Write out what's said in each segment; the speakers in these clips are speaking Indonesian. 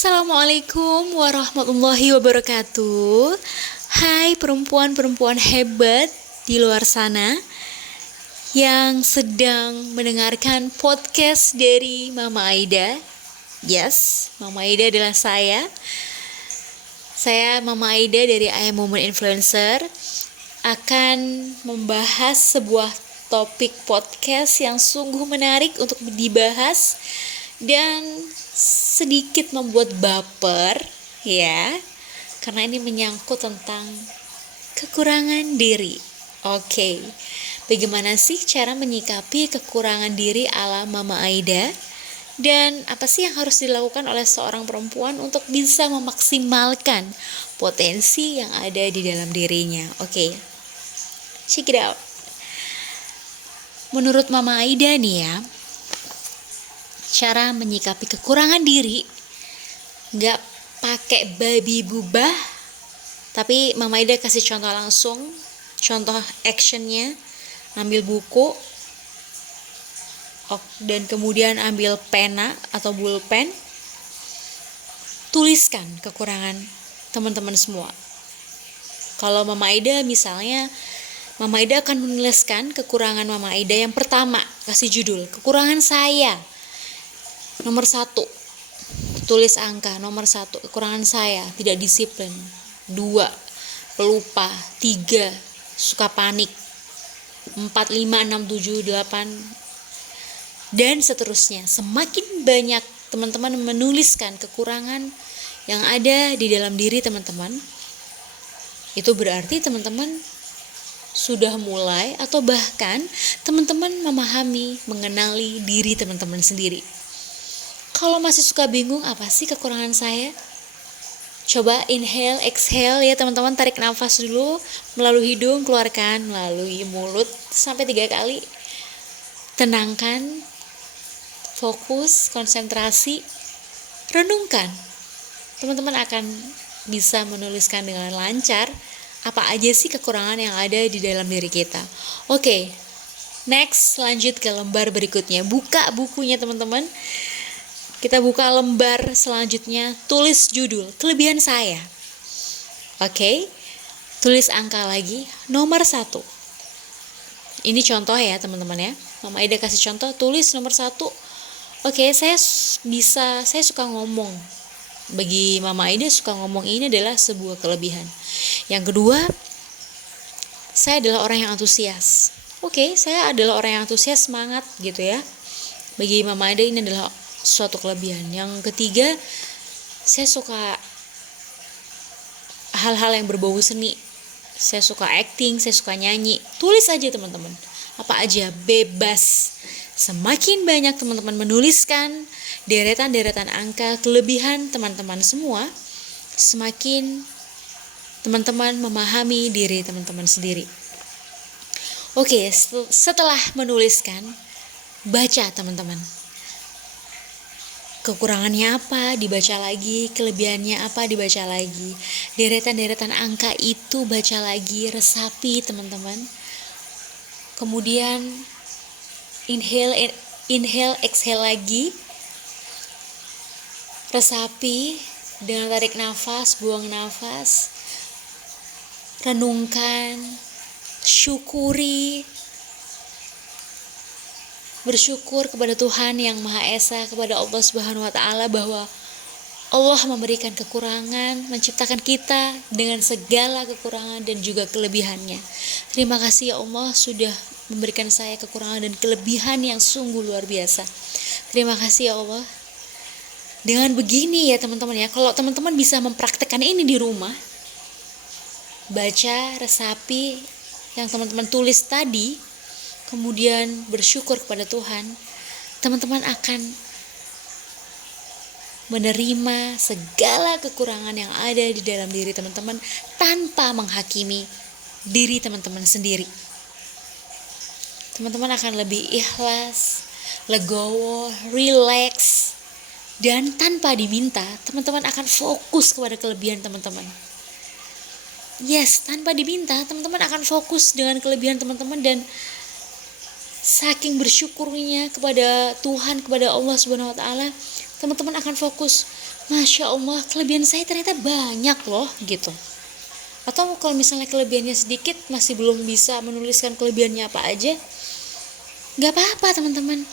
Assalamualaikum warahmatullahi wabarakatuh. Hai perempuan-perempuan hebat di luar sana yang sedang mendengarkan podcast dari Mama Aida. Yes, Mama Aida adalah saya. Saya Mama Aida dari I Am Woman Influencer akan membahas sebuah topik podcast yang sungguh menarik untuk dibahas dan sedikit membuat baper ya, karena ini menyangkut tentang kekurangan diri. Oke, bagaimana sih cara menyikapi kekurangan diri ala Mama Aida? Dan apa sih yang harus dilakukan oleh seorang perempuan untuk bisa memaksimalkan potensi yang ada di dalam dirinya? Oke, check it out. Menurut Mama Aida nih ya, cara menyikapi kekurangan diri gak pakai babi bubah, tapi Mama Aida kasih contoh langsung, contoh actionnya. Ambil buku dan kemudian ambil pena atau pulpen, tuliskan kekurangan teman-teman semua. Kalau Mama Aida misalnya, Mama Aida akan menuliskan kekurangan Mama Aida yang pertama, kasih judul kekurangan saya. Nomor 1, tulis angka. Nomor 1, kekurangan saya, tidak disiplin. 2, pelupa. 3, suka panik. 4, 5, 6, 7, 8, dan seterusnya. Semakin banyak teman-teman menuliskan kekurangan yang ada di dalam diri teman-teman, itu berarti teman-teman sudah mulai atau bahkan teman-teman memahami, mengenali diri teman-teman sendiri. Kalau masih suka bingung, apa sih kekurangan saya? Coba inhale, exhale ya teman-teman. Tarik nafas dulu melalui hidung, keluarkan melalui mulut sampai 3 kali. Tenangkan, fokus, konsentrasi, renungkan. Teman-teman akan bisa menuliskan dengan lancar apa aja sih kekurangan yang ada di dalam diri kita. Oke, next, lanjut ke lembar berikutnya. Buka bukunya teman-teman. Kita buka lembar selanjutnya, tulis judul, kelebihan saya. Oke, tulis angka lagi, nomor 1. Ini contoh ya teman-teman ya. Mama Aida kasih contoh, tulis nomor 1. Oke, saya suka ngomong. Bagi Mama Aida, suka ngomong ini adalah sebuah kelebihan. Yang kedua, saya adalah orang yang antusias. Oke, saya adalah orang yang antusias, semangat gitu ya. Bagi Mama Aida ini adalah suatu kelebihan. Yang ketiga, saya suka hal-hal yang berbau seni. Saya suka acting, saya suka nyanyi. Tulis aja teman-teman, apa aja, bebas. Semakin banyak teman-teman menuliskan deretan-deretan angka kelebihan teman-teman semua, semakin teman-teman memahami diri teman-teman sendiri. Oke, setelah menuliskan, baca teman-teman. Kekurangannya apa, dibaca lagi. Kelebihannya apa, dibaca lagi. Deretan-deretan angka itu baca lagi, resapi teman-teman. Kemudian inhale, exhale lagi. Resapi dengan tarik nafas, buang nafas. Renungkan, syukuri. Bersyukur kepada Tuhan yang Maha Esa, kepada Allah Subhanahu wa Ta'ala, bahwa Allah memberikan kekurangan, menciptakan kita dengan segala kekurangan dan juga kelebihannya. Terima kasih ya Allah sudah memberikan saya kekurangan dan kelebihan yang sungguh luar biasa. Terima kasih ya Allah. Dengan begini ya teman-teman ya, kalau teman-teman bisa mempraktekkan ini di rumah, baca, resapi yang teman-teman tulis tadi, kemudian bersyukur kepada Tuhan, teman-teman akan menerima segala kekurangan yang ada di dalam diri teman-teman tanpa menghakimi diri teman-teman sendiri. Teman-teman akan lebih ikhlas, legowo, relax, dan tanpa diminta, teman-teman akan fokus kepada kelebihan teman-teman. Yes, tanpa diminta, teman-teman akan fokus dengan kelebihan teman-teman dan saking bersyukurnya kepada Tuhan, kepada Allah Subhanahu wa taala, teman-teman akan fokus, Masya Allah, kelebihan saya ternyata banyak loh gitu. Atau kalau misalnya kelebihannya sedikit, masih belum bisa menuliskan kelebihannya apa aja, gak apa-apa teman-teman.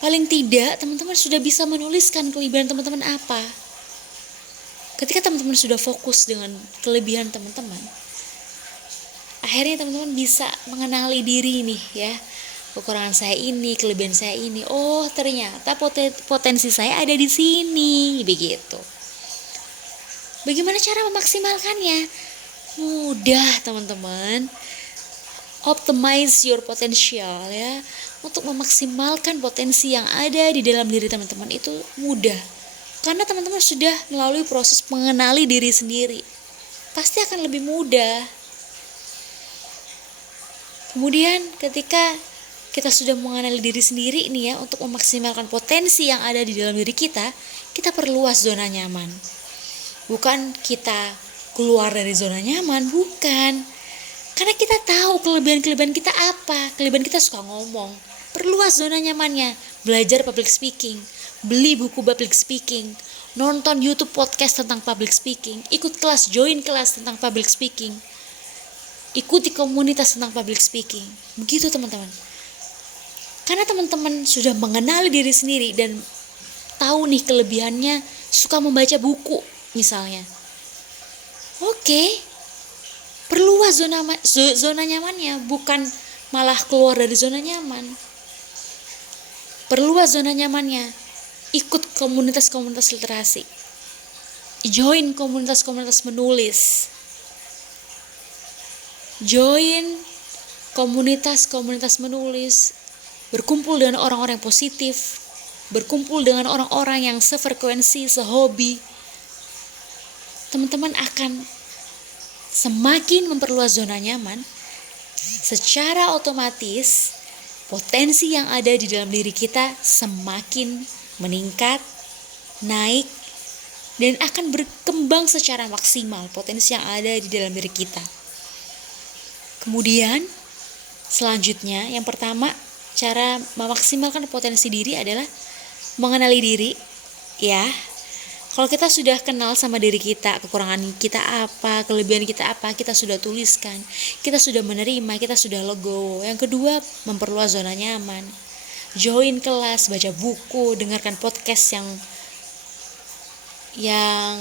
Paling tidak teman-teman sudah bisa menuliskan kelebihan teman-teman apa. Ketika teman-teman sudah fokus dengan kelebihan teman-teman, akhirnya teman-teman bisa mengenali diri nih ya. Kekurangan saya ini, kelebihan saya ini. Oh, ternyata potensi saya ada di sini, begitu. Bagaimana cara memaksimalkannya? Mudah, teman-teman. Optimize your potential ya. Untuk memaksimalkan potensi yang ada di dalam diri teman-teman itu mudah. Karena teman-teman sudah melalui proses mengenali diri sendiri. Pasti akan lebih mudah. Kemudian ketika kita sudah mengenali diri sendiri nih ya, untuk memaksimalkan potensi yang ada di dalam diri kita perluas zona nyaman. Bukan kita keluar dari zona nyaman, bukan. Karena kita tahu kelebihan-kelebihan kita apa. Kelebihan kita suka ngomong. Perluas zona nyamannya. Belajar public speaking, beli buku public speaking, nonton YouTube podcast tentang public speaking, ikut kelas, join kelas tentang public speaking, ikuti komunitas tentang public speaking. Begitu teman-teman. Karena teman-teman sudah mengenali diri sendiri dan tahu nih kelebihannya, suka membaca buku misalnya. Oke, perluas zona nyamannya, bukan malah keluar dari zona nyaman. Perluas zona nyamannya, ikut komunitas-komunitas literasi, join komunitas-komunitas menulis, join komunitas-komunitas menulis, berkumpul dengan orang-orang yang positif, berkumpul dengan orang-orang yang sefrekuensi, sehobi. Teman-teman akan semakin memperluas zona nyaman, secara otomatis potensi yang ada di dalam diri kita semakin meningkat, naik, dan akan berkembang secara maksimal potensi yang ada di dalam diri kita. Kemudian selanjutnya, yang pertama, cara memaksimalkan potensi diri adalah mengenali diri ya. Kalau kita sudah kenal sama diri kita, kekurangan kita apa, kelebihan kita apa, kita sudah tuliskan, kita sudah menerima, kita sudah legowo. Yang kedua, memperluas zona nyaman. Join kelas, baca buku, dengarkan podcast yang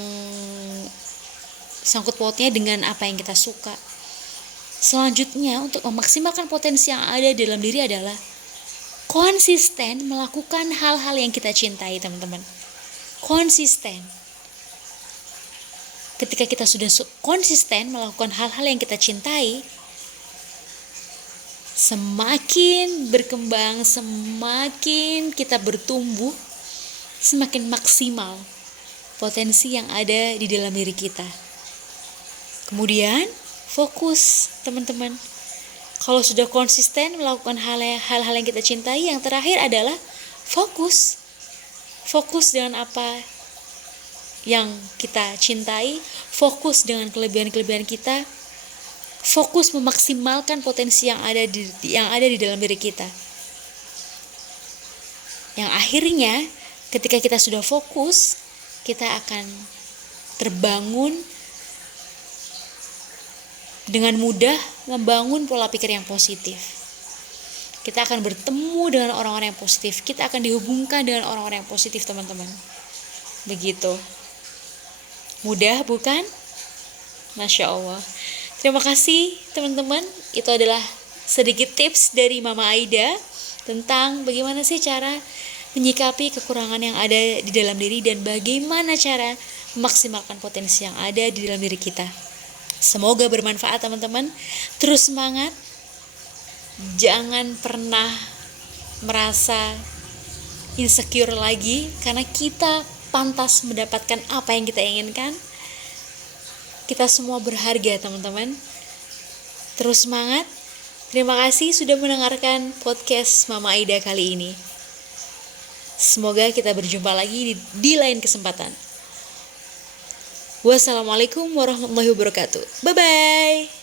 sangkut pautnya dengan apa yang kita suka. Selanjutnya, untuk memaksimalkan potensi yang ada dalam diri adalah konsisten melakukan hal-hal yang kita cintai, teman-teman. Konsisten. Ketika kita sudah konsisten melakukan hal-hal yang kita cintai, semakin berkembang, semakin kita bertumbuh, semakin maksimal potensi yang ada di dalam diri kita. Kemudian fokus, teman-teman. Kalau sudah konsisten melakukan hal-hal yang kita cintai, yang terakhir adalah fokus. Fokus dengan apa yang kita cintai, fokus dengan kelebihan-kelebihan kita, fokus memaksimalkan potensi yang ada di dalam diri kita. Yang akhirnya ketika kita sudah fokus, kita akan terbangun dengan mudah, membangun pola pikir yang positif. Kita akan bertemu dengan orang-orang yang positif. Kita akan dihubungkan dengan orang-orang yang positif, teman-teman. Begitu. Mudah, bukan? Masya Allah. Terima kasih, teman-teman. Itu adalah sedikit tips dari Mama Aida tentang bagaimana sih cara menyikapi kekurangan yang ada di dalam diri dan bagaimana cara memaksimalkan potensi yang ada di dalam diri kita. Semoga bermanfaat, teman-teman. Terus semangat. Jangan pernah merasa insecure lagi, karena kita pantas mendapatkan apa yang kita inginkan. Kita semua berharga, teman-teman. Terus semangat. Terima kasih sudah mendengarkan podcast Mama Aida kali ini. Semoga kita berjumpa lagi di lain kesempatan. Wassalamualaikum warahmatullahi wabarakatuh. Bye-bye.